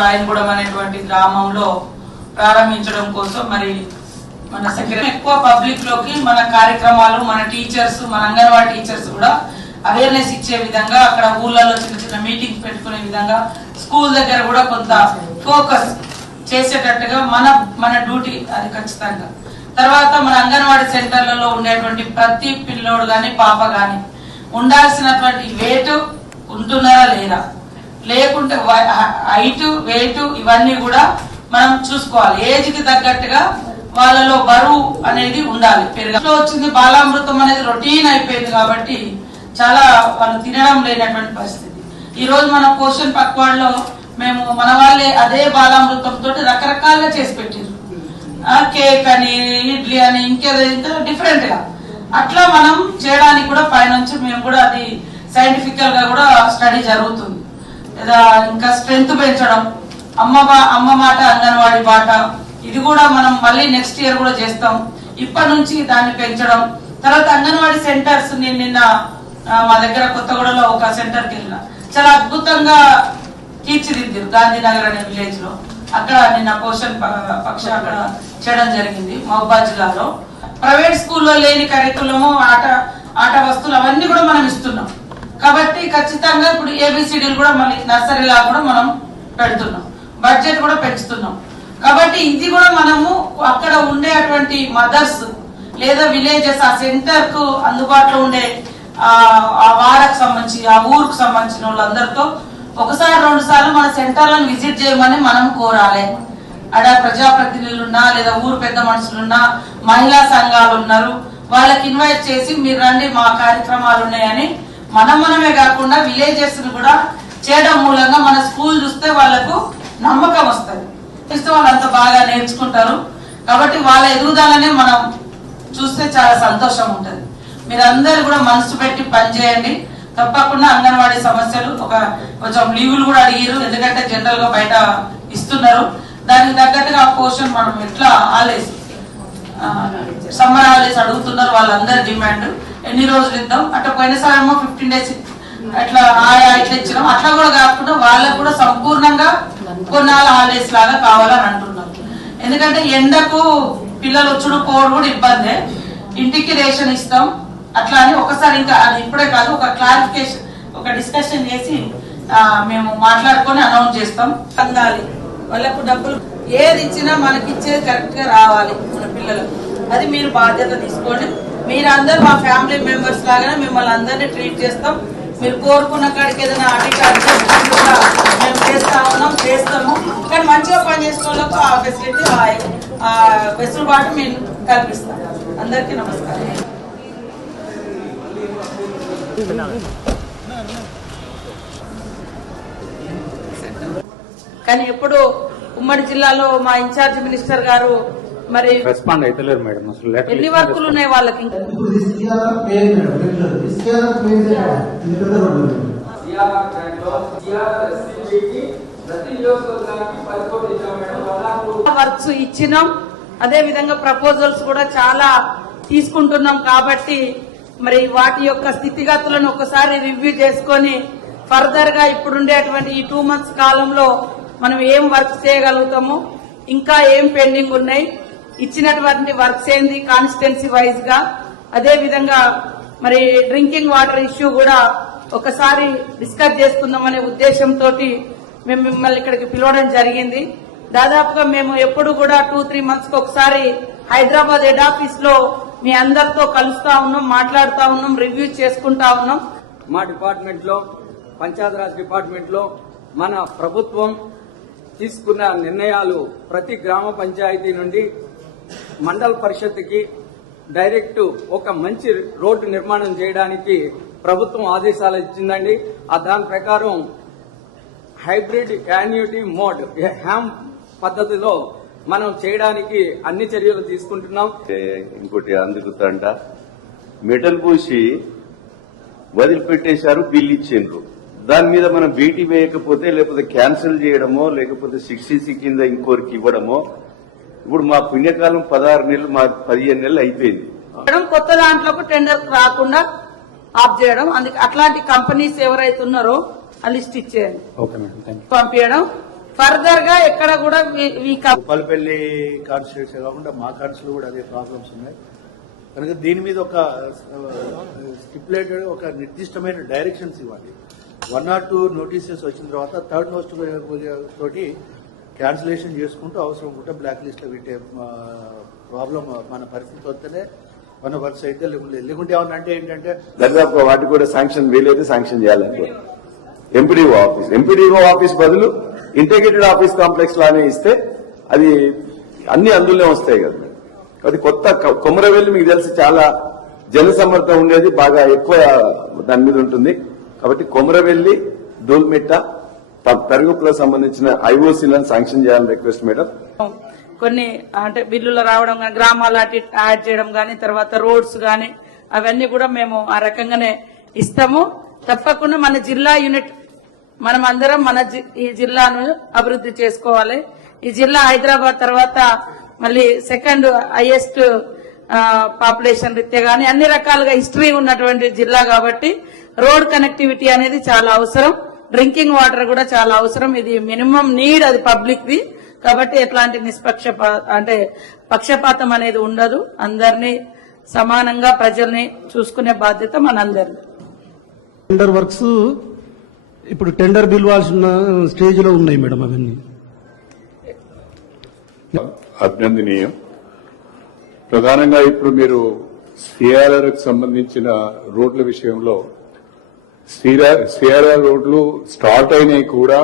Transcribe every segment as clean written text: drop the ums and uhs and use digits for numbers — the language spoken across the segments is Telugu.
రాయనగూడెం అనేటువంటి గ్రామంలో ప్రారంభించడం కోసం మరి మన సెక్రటరీ ఎక్కువ పబ్లిక్ లోకి మన కార్యక్రమాలు మన టీచర్స్ మన అంగన్వాడీ టీచర్స్ కూడా అవేర్నెస్ ఇచ్చే విధంగా అక్కడ ఊళ్ళలో చిన్న చిన్న మీటింగ్స్ పెట్టుకునే విధంగా స్కూల్ దగ్గర కూడా కొంత ఫోకస్ చేసేటట్టుగా మన డ్యూటీ అది ఖచ్చితంగా. తర్వాత మన అంగన్వాడీ సెంటర్లలో ఉండేటువంటి ప్రతి పిల్లోడు గాని పాప గాని ఉండాల్సినటువంటి వెయిట్ ఉంటున్నారా లేదా, లేకుంటే హైట్ వెయిట్ ఇవన్నీ కూడా మనం చూసుకోవాలి. ఏజ్ కి తగ్గట్టుగా వాళ్ళలో బరువు అనేది ఉండాలి. పెరుగు వచ్చింది బాలామృతం అనేది రొటీన్ అయిపోయింది కాబట్టి చాలా వాళ్ళు తినడం లేనటువంటి పరిస్థితి. ఈ రోజు మన పోషణ పక్వాడలో మేము మన వాళ్ళే అదే బాలామృతం తోటి రకరకాలుగా చేసి పెట్టారు. కేక్ అని ఇడ్లీ అని ఇంకేదో ఇంకా డిఫరెంట్ గా అట్లా మనం చేయడానికి కూడా పైనుంచి మేము కూడా అది సైంటిఫికల్ గా కూడా స్టడీ జరుగుతుంది. ఇంకా స్ట్రెంగ్త్ పెంచడం, అమ్మ మాట అంగన్వాడీ బాట, ఇది కూడా మనం మళ్ళీ నెక్స్ట్ ఇయర్ కూడా చేస్తాం. ఇప్పటి నుంచి దాన్ని పెంచడం. తర్వాత అంగన్వాడీ సెంటర్స్ నేను నిన్న మా దగ్గర కొత్తగూడలో ఒక సెంటర్కి వెళ్ళిన, చాలా అద్భుతంగా తీర్చిదిద్దారు గాంధీనగర్ అనే విలేజ్ లో. అక్కడ నిన్న పోషణ పక్ష అక్కడ చేయడం జరిగింది మహబూబాద్ జిల్లాలో. ప్రైవేట్ స్కూల్లో లేని కరికులము ఆట వస్తువులు అవన్నీ కూడా మనం ఇస్తున్నాం కాబట్టి ఖచ్చితంగా ఇప్పుడు ఏబిసిడీలు కూడా మళ్ళీ నర్సరీలా కూడా మనం పెడుతున్నాం, బడ్జెట్ కూడా పెంచుతున్నాం. కాబట్టి ఇది కూడా మనము అక్కడ ఉండేటువంటి మదర్స్ లేదా విలేజెస్ ఆ సెంటర్ కు అందుబాటులో ఉండే ఆ వాడకు సంబంధించి ఆ ఊరుకు సంబంధించిన వాళ్ళందరితో ఒకసారి 2 సార్లు మన సెంటర్లను విజిట్ చేయమని మనం కోరాలి. అక్కడ ప్రజాప్రతినిధులున్నా లేదా ఊరు పెద్ద మనుషులున్నా మహిళా సంఘాలు ఉన్నారు, వాళ్ళకి ఇన్వైట్ చేసి మీరు రండి మా కార్యక్రమాలు ఉన్నాయని మనమే కాకుండా విలేజెస్ ను కూడా చేయడం మూలంగా మన స్కూల్ చూస్తే వాళ్ళకు నమ్మకం వస్తుంది, చూస్తే వాళ్ళు అంత బాగా నేర్చుకుంటారు. కాబట్టి వాళ్ళ ఎదుగుదలనే మనం చూస్తే చాలా సంతోషం ఉంటుంది. మీరందరూ కూడా మనసు పెట్టి పనిచేయండి. తప్పకుండా అంగన్వాడీ సమస్యలు కొంచెం లీవులు కూడా అడిగారు, ఎందుకంటే జనరల్ గా బయట ఇస్తున్నారు. దానికి తగ్గట్టుగా పోషణ మనం ఎట్లా హాలిడేస్ సమ్మర్ హాలిడేస్ అడుగుతున్నారు వాళ్ళందరి డిమాండ్. ఎన్ని రోజులు ఇద్దాం అట్లా పోయినసారేమో 15 days అట్లా ఇట్లా ఇచ్చినాం. అట్లా కూడా కాకుండా వాళ్ళకు కూడా సంపూర్ణంగా కొన్నాళ్ళ హాలిడేస్ లాగా కావాలని అంటున్నారు. ఎందుకంటే ఎండకు పిల్లలు వచ్చుడు పోవడం కూడా ఇబ్బందే. ఇంటికి రేషన్ ఇస్తాం అట్లా అని ఒకసారి ఇంకా అది ఇప్పుడే కాదు ఒక క్లారిఫికేషన్ ఒక డిస్కషన్ చేసి మేము మాట్లాడుకొని అనౌన్స్ చేస్తాం. అందాలి వాళ్ళకు డబ్బులు ఏది ఇచ్చినా మనకి ఇచ్చేది కరెక్ట్ గా రావాలి మన పిల్లలకు. అది మీరు బాధ్యత తీసుకోండి. మీరందరూ మా ఫ్యామిలీ మెంబర్స్ లాగానే మిమ్మల్ని అందరినీ ట్రీట్ చేస్తాం. మీరు కోరుకున్న కాడికి ఏదైనా మేము చేస్తాము. కానీ మంచిగా పని చేసుకోవడానికి ఆ ఫెసిలిటీ ఆ వెసులుబాటు మేము కల్పిస్తాం. అందరికీ నమస్కారం. కానీ ఎప్పుడు ఉమ్మడి జిల్లాలో మా ఇన్ఛార్జ్ మినిస్టర్ గారు మరి రెస్పాండ్ అవుతలేరు మేడం. అసలు ఎన్ని వర్కులు ఉన్నాయి వాళ్ళకి? వర్క్స్ ఇచ్చినాం. అదే విధంగా ప్రపోజల్స్ కూడా చాలా తీసుకుంటున్నాం. కాబట్టి మరి వాటి యొక్క స్థితిగతులను ఒకసారి రివ్యూ చేసుకొని ఫర్దర్ గా ఇప్పుడుండేటువంటి ఈ 2 months కాలంలో మనం ఏం వర్క్ చేయగలుగుతాము, ఇంకా ఏం పెండింగ్ ఉన్నాయి, ఇచ్చినటువంటి వర్క్స్ ఏంది కాన్స్టిట్యున్సీ వైజ్ గా. అదే విధంగా మరి డ్రింకింగ్ వాటర్ ఇష్యూ కూడా ఒకసారి డిస్కస్ చేసుకుందామనే ఉద్దేశంతో మేము మిమ్మల్ని ఇక్కడికి పిలవడం జరిగింది. దాదాపుగా మేము ఎప్పుడు కూడా 2-3 months కి ఒకసారి హైదరాబాద్ హెడ్ ఆఫీస్ లో మీ అందరితో కలుస్తా ఉన్నాం, మాట్లాడుతా ఉన్నాం, రివ్యూ చేసుకుంటా ఉన్నాం. మా డిపార్ట్మెంట్ లో పంచాయతీరాజ్ డిపార్ట్మెంట్ లో మన ప్రభుత్వం తీసుకున్న నిర్ణయాలు ప్రతి గ్రామ పంచాయతీ నుండి మండల పరిషత్కి డైరెక్ట్ ఒక మంచి రోడ్డు నిర్మాణం చేయడానికి ప్రభుత్వం ఆదేశాలు ఇచ్చిందండి. దాని ప్రకారం హైబ్రిడ్ యాన్యుటీ మోడ్ హ్యామ్ పద్ధతిలో మనం చేయడానికి అన్ని చర్యలు తీసుకుంటున్నాం. ఇంకోటి అందుకుతంట మెటల్ పూసి వదిలిపెట్టేశారు, బిల్లు ఇచ్చిండ్రు. దాని మీద మనం బీటీ వేయకపోతే లేకపోతే క్యాన్సిల్ చేయడమో లేకపోతే 60C కింద ఇంకోరికి ఇవ్వడమో. ఇప్పుడు మా పుణ్యకాలం 16 నెలలు, మా 15 నెలలు అయిపోయింది. కొత్త దాంట్లోకి టెండర్ రాకుండా ఆఫ్ చేయడం, అందుకే అట్లాంటి కంపెనీస్ ఎవరైతే ఉన్నారో ఆ లిస్ట్ ఇచ్చేయండి, పంపించడం. ఫర్దర్ గా ఎక్కడ కూడా పల్లిపల్లి కాన్స్టిట్యూన్సీ కాకుండా మా కాన్స్టిట్యూన్సీ కూడా అదే ప్రాబ్లమ్స్ ఉన్నాయి కనుక దీని మీద ఒక స్టిపులేటెడ్ ఒక నిర్దిష్టమైన డైరెక్షన్స్ ఇవ్వాలి 1 or 2 నోటీసెస్ వచ్చిన తర్వాత థర్డ్ నోట్ తోటి క్యాన్సిలేషన్ చేసుకుంటూ అవసరం ఉంటే బ్లాక్ లిస్ట్ లో పెట్టే ప్రాబ్లం మన పరిస్థితి వస్తేనే మన వర్క్స్ అయితే లేకుంటే ఏమన్నా అంటే ఏంటంటే దరిదాపుగా వాటికి కూడా శాంక్షన్ వీలైతే శాంక్షన్ చేయాలంటే ఎంపీడీఓ ఆఫీస్ బదులు ఇంటిగ్రేటెడ్ ఆఫీస్ కాంప్లెక్స్ లానే ఇస్తే అది అన్ని అందులోనే వస్తాయి కదా. అది కొత్త కొమరవెల్లి మీకు తెలిసి చాలా జనసమ్మర్దం ఉండేది, బాగా ఎక్కువ దాని మీద ఉంటుంది. కాబట్టి కొమరవెల్లి, దూల్మిట్ట, తరుగుపులకు సంబంధించిన ఐఓసీలను శాంక్షన్ చేయాలని రిక్వెస్ట్ మేడం. కొన్ని అంటే బిల్లులు రావడం కానీ, గ్రామాలు అటు యాడ్ చేయడం కానీ, తర్వాత రోడ్స్ కానీ అవన్నీ కూడా మేము ఆ రకంగానే ఇస్తాము. తప్పకుండా మన జిల్లా యూనిట్ మనం అందరం ఈ జిల్లాను అభివృద్ధి చేసుకోవాలి. ఈ జిల్లా హైదరాబాద్ తర్వాత మళ్ళీ సెకండ్ హైయెస్ట్ పాపులేషన్ రీత్యా కానీ అన్ని రకాలుగా హిస్టరీ ఉన్నటువంటి జిల్లా కాబట్టి రోడ్ కనెక్టివిటీ అనేది చాలా అవసరం. డ్రింకింగ్ వాటర్ కూడా చాలా అవసరం. ఇది మినిమం నీడ్, అది పబ్లిక్ ది. కాబట్టి ఎట్లాంటి పక్షపాతం అనేది ఉండదు. అందరినీ సమానంగా ప్రజల్ని చూసుకునే బాధ్యత మనందరిది. టెండర్ వర్క్స్ ఇప్పుడు టెండర్ పిలవాల్సిన స్టేజ్ లో ఉన్నాయి మేడం. అవన్నీ అభినందనీయం. ప్రధానంగా ఇప్పుడు మీరు సిఆర్ఆర్కి సంబంధించిన రోడ్ల విషయంలో సిఆర్ఆర్ రోడ్లు స్టార్ట్ అయినాయి కూడా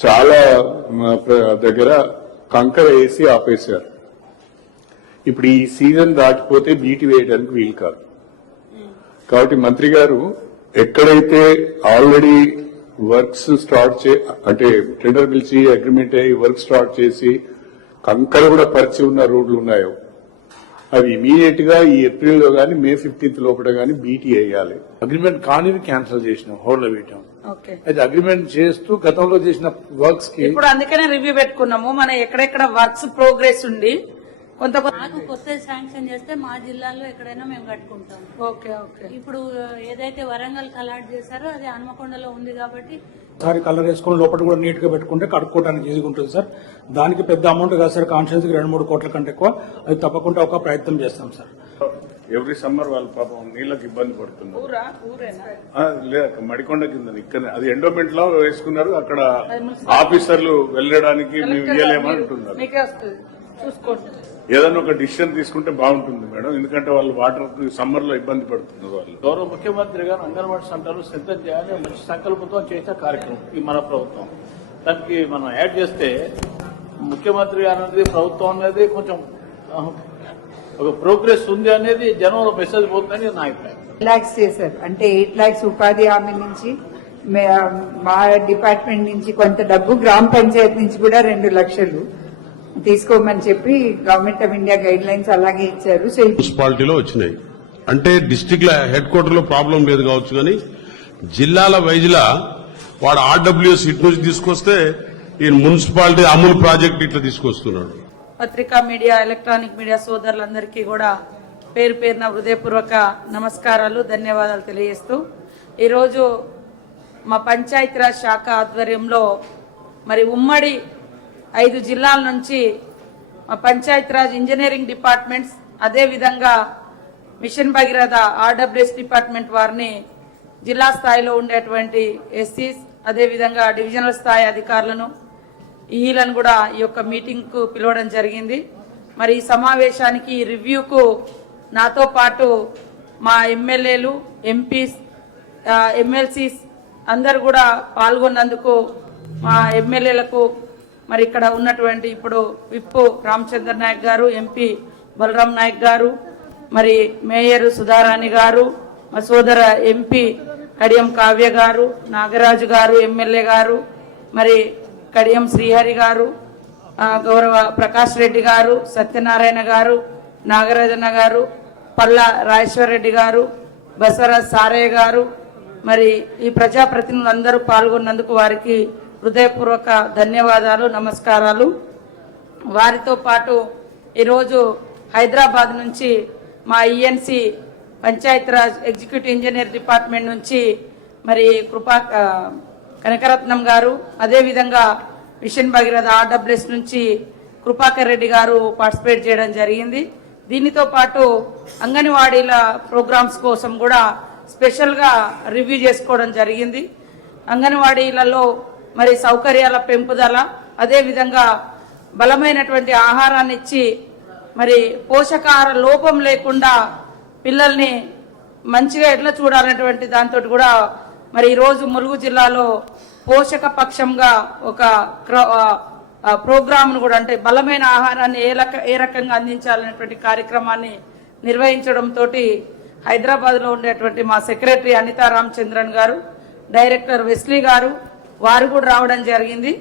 చాలా దగ్గర కంకర వేసి ఆపేశారు. ఇప్పుడు ఈ సీజన్ దాటిపోతే బీటీ వేయడానికి వీలు కాదు. కాబట్టి మంత్రి గారు ఎక్కడైతే ఆల్రెడీ వర్క్స్ స్టార్ట్ అంటే టెండర్ పిలిచి అగ్రిమెంట్ అయ్యి వర్క్ స్టార్ట్ చేసి కంకర కూడా పరిచి ఉన్న రోడ్లు ఉన్నాయో అవి ఇమీడియట్ గా ఈ ఏప్రిల్లో గానీ May 15th లోపల గానీ బీటీ వేయాలి. అగ్రిమెంట్ కానివి క్యాన్సిల్ చేసినాం, హోల్డ్ లో పెట్టాం. అయితే అగ్రిమెంట్ చేస్తూ గతంలో చేసిన వర్క్స్ కి ఇప్పుడు అందుకనే రివ్యూ పెట్టుకున్నాము. మన ఎక్కడెక్కడ వర్క్స్ ప్రోగ్రెస్ ఉండి మాకు కొత్త శాంక్షన్ చేస్తే మా జిల్లాలో ఎక్కడైనా మేము కట్టుకుంటాం. Okay okay. ఇప్పుడు ఏదైతే వరంగల్ అలాట్ చేశారో అది హన్మకొండలో ఉంది కాబట్టి ఒకసారి కలర్ వేసుకుని లోపల కూడా నీట్ గా పెట్టుకుంటే కడుక్కోవడానికి ఈజీగా ఉంటుంది సార్. దానికి పెద్ద అమౌంట్ కాదు సార్, కాన్స్టిట్యూన్సీ కి 2-3 కోట్ల కంటే ఎక్కువ. అది తప్పకుండా ఒక ప్రయత్నం చేస్తాం సార్. ఎవ్రీ సమ్మర్ వాళ్ళు పాపం నీళ్ళకి ఇబ్బంది పడుతున్నారు. లేదా మడికొండ కింద ఇక్కడ అది ఎండోమెంట్ లో వేసుకున్నారు. అక్కడ ఆఫీసర్లు వెళ్ళడానికి మేము ఇయ్యలేమని అంటున్నారు. ఏదైనా ఒక డిసిషన్ తీసుకుంటే బాగుంటుంది మేడం, ఎందుకంటే వాళ్ళు వాటర్ సమ్మర్ లో ఇబ్బంది పడుతున్నారు. వాళ్ళు గౌరవ ముఖ్యమంత్రి గారు అంగన్వాడీ సెంటర్లు సిద్ధం చేయాలని మంచి సంకల్పంతో చేసే కార్యక్రమం ఈ మన ప్రభుత్వం. దానికి మనం యాడ్ చేస్తే ముఖ్యమంత్రి గారు అనేది ప్రభుత్వం అనేది కొంచెం ఒక ప్రోగ్రెస్ ఉంది అనేది జనంలో మెసేజ్ పోతుందని నా అభిప్రాయం. లాక్స్ చేశారు అంటే 8 lakhs ఉపాధి హామీ నుంచి మా డిపార్ట్మెంట్ నుంచి కొంత డబ్బు, గ్రామ పంచాయతీ నుంచి కూడా 2 లక్షలు తీసుకోమని చెప్పి government of India guide lines అలాగే ఇచ్చారు. మున్సిపాలిటీలో వచ్చినాయి అంటే డిస్టిక్ హెడ్ క్వార్టర్ లో ప్రాబ్లం లేదు కావచ్చు, కానీ జిల్లాల వైజ్లా వాడు ఆర్డబ్ల్యూఎస్ ఇటు నుంచి తీసుకొస్తే ఈ మున్సిపాలిటీ అమూల్ ప్రాజెక్ట్ ఇట్లా తీసుకొస్తున్నాడు. పత్రికా మీడియా, ఎలక్ట్రానిక్ మీడియా సోదరులందరికీ కూడా పేరు పేరున హృదయపూర్వక నమస్కారాలు, ధన్యవాదాలు తెలియజేస్తూ ఈరోజు మా పంచాయతీరాజ్ శాఖ ఆధ్వర్యంలో మరి ఉమ్మడి 5 జిల్లాల నుంచి మా పంచాయతీరాజ్ ఇంజనీరింగ్ డిపార్ట్మెంట్స్, అదేవిధంగా మిషన్ భగీరథ ఆర్డబ్ల్యూఎస్ డిపార్ట్మెంట్ వారిని జిల్లా స్థాయిలో ఉండేటువంటి ఎస్సీస్, అదేవిధంగా డివిజనల్ స్థాయి అధికారులను, ఈలను కూడా ఈ యొక్క మీటింగ్ కు పిలవడం జరిగింది. మరి ఈ సమావేశానికి, ఈ రివ్యూకు నాతో పాటు మా ఎమ్మెల్యేలు, ఎంపీస్, ఎమ్మెల్సీస్ అందరు కూడా పాల్గొన్నందుకు మా ఎమ్మెల్యేలకు, మరి ఇక్కడ ఉన్నటువంటి ఇప్పుడు విప్పు రామచంద్ర నాయక్ గారు, ఎంపీ బలరాం నాయక్ గారు, మరి మేయర్ సుధారాణి గారు, మా సోదర ఎంపీ కడియం కావ్య గారు, నాగరాజు గారు ఎమ్మెల్యే గారు, మరి కడియం శ్రీహరి గారు, గౌరవ ప్రకాష్ రెడ్డి గారు, సత్యనారాయణ గారు, నాగరాజన్న గారు, పల్లా రాజేశ్వర్ రెడ్డి గారు, బసవరాజ్ సారయ్య గారు, మరి ఈ ప్రజాప్రతినిధులందరూ పాల్గొన్నందుకు వారికి హృదయపూర్వక ధన్యవాదాలు, నమస్కారాలు. వారితో పాటు ఈరోజు హైదరాబాద్ నుంచి మా ENC Panchayati Raj executive engineer department నుంచి మరి కనకరత్నం గారు, అదేవిధంగా మిషన్ భగీరథ RWS నుంచి కృపాకర్ రెడ్డి గారు పార్టిసిపేట్ చేయడం జరిగింది. దీనితో పాటు అంగన్వాడీల ప్రోగ్రామ్స్ కోసం కూడా స్పెషల్గా రివ్యూ చేసుకోవడం జరిగింది. అంగన్వాడీలలో మరి సౌకర్యాల పెంపుదల, అదేవిధంగా బలమైనటువంటి ఆహారాన్ని ఇచ్చి మరి పోషకాహార లోపం లేకుండా పిల్లల్ని మంచిగా ఎట్లా చూడాలనేటువంటి దాంతో కూడా మరి ఈరోజు ములుగు జిల్లాలో పోషక పక్షంగా ఒక ప్రోగ్రామ్ను కూడా, అంటే బలమైన ఆహారాన్ని ఏ రకంగా అందించాలనేటువంటి కార్యక్రమాన్ని నిర్వహించడంతో హైదరాబాద్లో ఉండేటువంటి మా సెక్రటరీ అనితా రామచంద్రన్ గారు, డైరెక్టర్ వెస్లీ గారు వారు కూడా రావడం జరిగింది.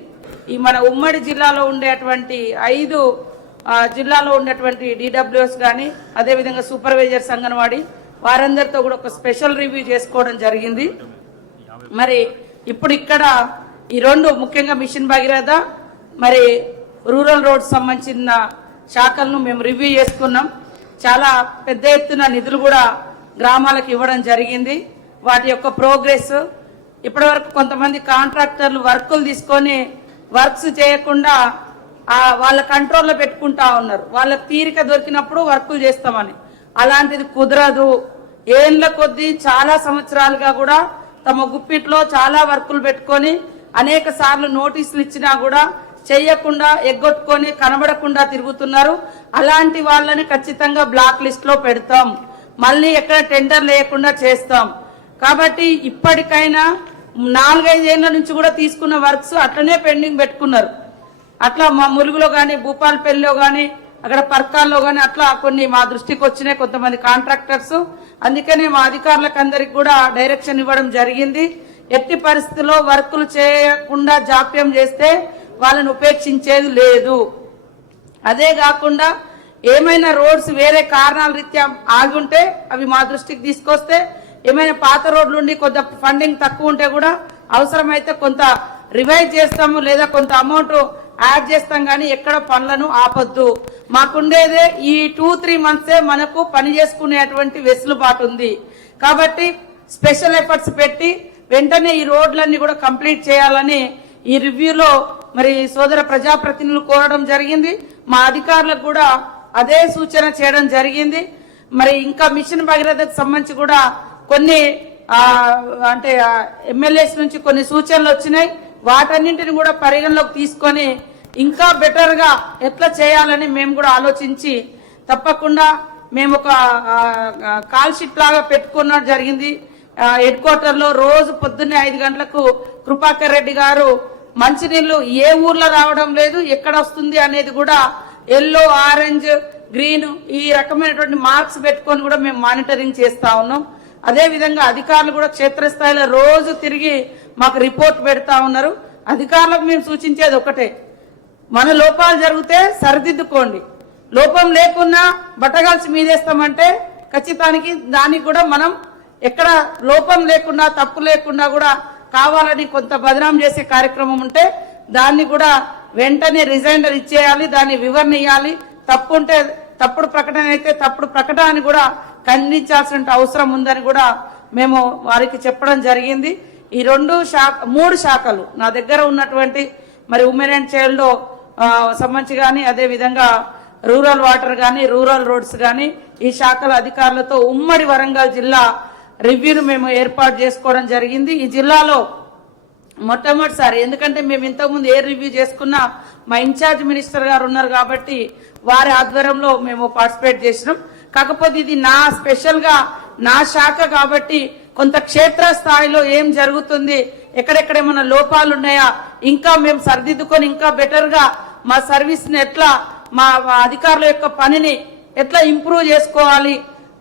ఈ మన ఉమ్మడి జిల్లాలో ఉండేటువంటి 5 జిల్లాలో ఉండేటువంటి DWS కానీ, అదేవిధంగా సూపర్వైజర్స్ అంగన్వాడీ వారందరితో కూడా ఒక స్పెషల్ రివ్యూ చేసుకోవడం జరిగింది. మరి ఇప్పుడు ఇక్కడ ఈ 2 ముఖ్యంగా మిషన్ భగీరథ మరి రూరల్ రోడ్స్ సంబంధించిన శాఖలను మేము రివ్యూ చేసుకున్నాం. చాలా పెద్ద ఎత్తున నిధులు కూడా గ్రామాలకు ఇవ్వడం జరిగింది. వాటి యొక్క ప్రోగ్రెస్ ఇప్పటివరకు కొంతమంది కాంట్రాక్టర్లు వర్కులు తీసుకొని వర్క్స్ చేయకుండా వాళ్ళ కంట్రోల్లో పెట్టుకుంటా ఉన్నారు. వాళ్ళకి తీరిక దొరికినప్పుడు వర్కులు చేస్తామని. అలాంటిది కుదరదు. ఏళ్ల కొద్దీ చాలా సంవత్సరాలుగా కూడా తమ గుప్పిట్లో చాలా వర్కులు పెట్టుకొని అనేక సార్లు నోటీసులు ఇచ్చినా కూడా చేయకుండా ఎగ్గొట్టుకొని కనబడకుండా తిరుగుతున్నారు. అలాంటి వాళ్ళని ఖచ్చితంగా బ్లాక్ లిస్ట్ లో పెడతాం. మళ్ళీ ఎక్కడ టెండర్ లేకుండా చేస్తాం. కాబట్టి ఇప్పటికైనా 4-5 ఏళ్ల నుంచి కూడా తీసుకున్న వర్క్స్ అట్లనే పెండింగ్ పెట్టుకున్నారు. అట్లా మా ములుగులో గానీ, భూపాలపల్లిలో గానీ, అక్కడ పర్కాల్లో గానీ అట్లా కొన్ని మా దృష్టికి వచ్చినాయి కొంతమంది కాంట్రాక్టర్స్. అందుకనే మా అధికారులకు అందరికి కూడా డైరెక్షన్ ఇవ్వడం జరిగింది. ఎట్టి పరిస్థితుల్లో వర్కులు చేయకుండా జాప్యం చేస్తే వాళ్ళని ఉపేక్షించేది లేదు. అదే కాకుండా ఏమైనా రోడ్స్ వేరే కారణాల రీత్యా ఆగి ఉంటే అవి మా దృష్టికి తీసుకొస్తే, ఏమైనా పాత రోడ్లు ఉండి కొంత ఫండింగ్ తక్కువ ఉంటే కూడా అవసరమైతే కొంత రివైజ్ చేస్తాము, లేదా కొంత అమౌంట్ యాడ్ చేస్తాం. కానీ ఎక్కడ పనులను ఆపొద్దు. మాకుండేదే ఈ 2-3 మంత్సే మనకు పని చేసుకునేటువంటి వెసులుబాటు ఉంది. కాబట్టి స్పెషల్ ఎఫర్ట్స్ పెట్టి వెంటనే ఈ రోడ్లన్నీ కూడా కంప్లీట్ చేయాలని ఈ రివ్యూలో మరి సోదర ప్రజాప్రతినిధులు కోరడం జరిగింది. మా అధికారులకు కూడా అదే సూచన చేయడం జరిగింది. మరి ఇంకా మిషన్ భగీరథకు సంబంధించి కూడా కొన్ని అంటే ఎమ్మెల్యేస్ నుంచి కొన్ని సూచనలు వచ్చినాయి. వాటన్నింటిని కూడా పరిగణలోకి తీసుకొని ఇంకా బెటర్ గా ఎట్లా చేయాలని మేము కూడా ఆలోచించి తప్పకుండా మేము ఒక కాల్ షీట్ లాగా పెట్టుకున్నట్టు జరిగింది. హెడ్ క్వార్టర్ లో రోజు పొద్దున్నే 5 గంటలకు కృపాకర్ రెడ్డి గారు మంచినీళ్లు ఏ ఊర్లో రావడం లేదు, ఎక్కడ వస్తుంది అనేది కూడా ఎల్లో, ఆరెంజ్, గ్రీన్ ఈ రకమైనటువంటి మార్క్స్ పెట్టుకొని కూడా మేము మానిటరింగ్ చేస్తా ఉన్నాం. అదే విధంగా అధికారులు కూడా క్షేత్రస్థాయిలో రోజు తిరిగి మాకు రిపోర్ట్ పెడతా ఉన్నారు. అధికారులకు మేము సూచించేది ఒకటే, మన లోపాలు జరిగితే సరిదిద్దుకోండి. లోపం లేకున్నా బట్టగాల్చి మీదేస్తామంటే ఖచ్చితానికి దానికి కూడా మనం ఎక్కడ లోపం లేకుండా తప్పు లేకుండా కూడా కావాలని కొంత బదనాం చేసే కార్యక్రమం ఉంటే దాన్ని కూడా వెంటనే రిజైండర్ ఇచ్చేయాలి, దాన్ని వివరణ ఇవ్వాలి. తప్పు ఉంటే తప్పుడు ప్రకటన అయితే తప్పుడు ప్రకటనని కూడా ఖండించాల్సిన అవసరం ఉందని కూడా మేము వారికి చెప్పడం జరిగింది. ఈ 3 శాఖలు నా దగ్గర ఉన్నటువంటి మరి ఉమెన్ అండ్ చైల్డ్ సంబంధించి కానీ, అదే విధంగా రూరల్ వాటర్ కానీ, రూరల్ రోడ్స్ కానీ ఈ శాఖల అధికారులతో ఉమ్మడి వరంగల్ జిల్లా రివ్యూను మేము ఏర్పాటు చేసుకోవడం జరిగింది. ఈ జిల్లాలో మొట్టమొదటిసారి, ఎందుకంటే మేము ఇంతకుముందు ఏ రివ్యూ చేసుకున్నా మా ఇన్ఛార్జ్ మినిస్టర్ గారు ఉన్నారు కాబట్టి వారి ఆధ్వర్యంలో మేము పార్టిసిపేట్ చేసినాం. కాకపోతే ఇది నా స్పెషల్ గా నా శాఖ కాబట్టి కొంత క్షేత్ర స్థాయిలో ఏం జరుగుతుంది, ఎక్కడెక్కడ ఏమైనా లోపాలు ఉన్నాయా, ఇంకా మేము సరిదిద్దుకొని ఇంకా బెటర్ గా మా సర్వీస్ ని ఎట్లా, మా అధికారుల యొక్క పనిని ఎట్లా ఇంప్రూవ్ చేసుకోవాలి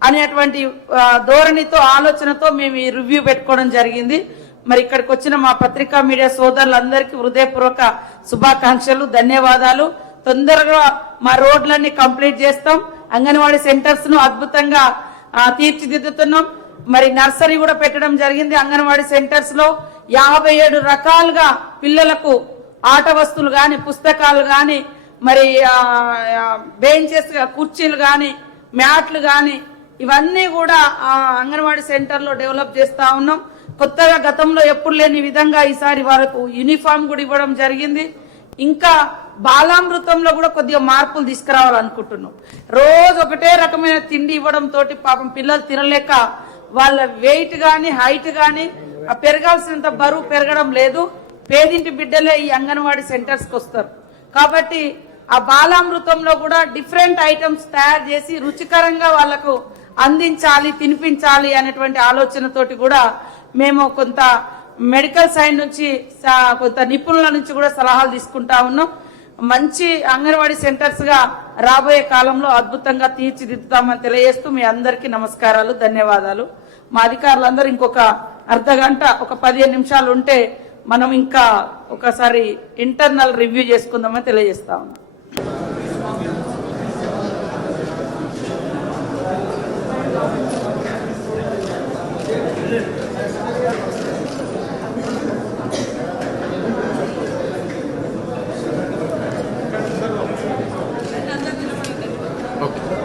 అనేటువంటి ధోరణితో ఆలోచనతో మేము ఈ రివ్యూ పెట్టుకోవడం జరిగింది. మరి ఇక్కడికి వచ్చిన మా పత్రికా మీడియా సోదరులందరికీ హృదయపూర్వక శుభాకాంక్షలు, ధన్యవాదాలు. తొందరగా మా రోడ్లన్నీ కంప్లీట్ చేస్తాం. అంగన్వాడీ సెంటర్స్ ను అద్భుతంగా తీర్చిదిద్దుతున్నాం. మరి నర్సరీ కూడా పెట్టడం జరిగింది. అంగన్వాడీ సెంటర్స్ లో 57 రకాలుగా పిల్లలకు ఆట వస్తువులు గాని, పుస్తకాలు గాని, మరి బెంచెస్, కుర్చీలు గాని, మ్యాట్లు గాని ఇవన్నీ కూడా అంగన్వాడీ సెంటర్ లో డెవలప్ చేస్తా ఉన్నాం. కొత్తగా గతంలో ఎప్పుడు లేని విధంగా ఈసారి వాళ్ళకు యూనిఫామ్ కూడా ఇవ్వడం జరిగింది. ఇంకా బాలామృతంలో కూడా కొద్దిగా మార్పులు తీసుకురావాలనుకుంటున్నాం. రోజు ఒకటే రకమైన తిండి ఇవ్వడం తోటి పాపం పిల్లలు తినలేక వాళ్ళ వెయిట్ గాని హైట్ గాని పెరగాల్సినంత బరువు పెరగడం లేదు. పేదింటి బిడ్డలే ఈ అంగన్వాడీ సెంటర్స్ కి వస్తారు. కాబట్టి ఆ బాలామృతంలో కూడా డిఫరెంట్ ఐటమ్స్ తయారు చేసి రుచికరంగా వాళ్లకు అందించాలి, తినిపించాలి అనేటువంటి ఆలోచనతోటి కూడా మేము కొంత మెడికల్ సైడ్ నుంచి కొంత నిపుణుల నుంచి కూడా సలహాలు తీసుకుంటా ఉన్నాం. మంచి అంగన్వాడీ సెంటర్స్ గా రాబోయే కాలంలో అద్భుతంగా తీర్చిదిద్దుతామని తెలియజేస్తూ మీ అందరికీ నమస్కారాలు, ధన్యవాదాలు. మా అధికారులందరూ ఇంకొక అర్ధగంట, ఒక 15 నిమిషాలు ఉంటే మనం ఇంకా ఒకసారి ఇంటర్నల్ రివ్యూ చేసుకుందామని తెలియజేస్తా ఉన్నాం. Okay.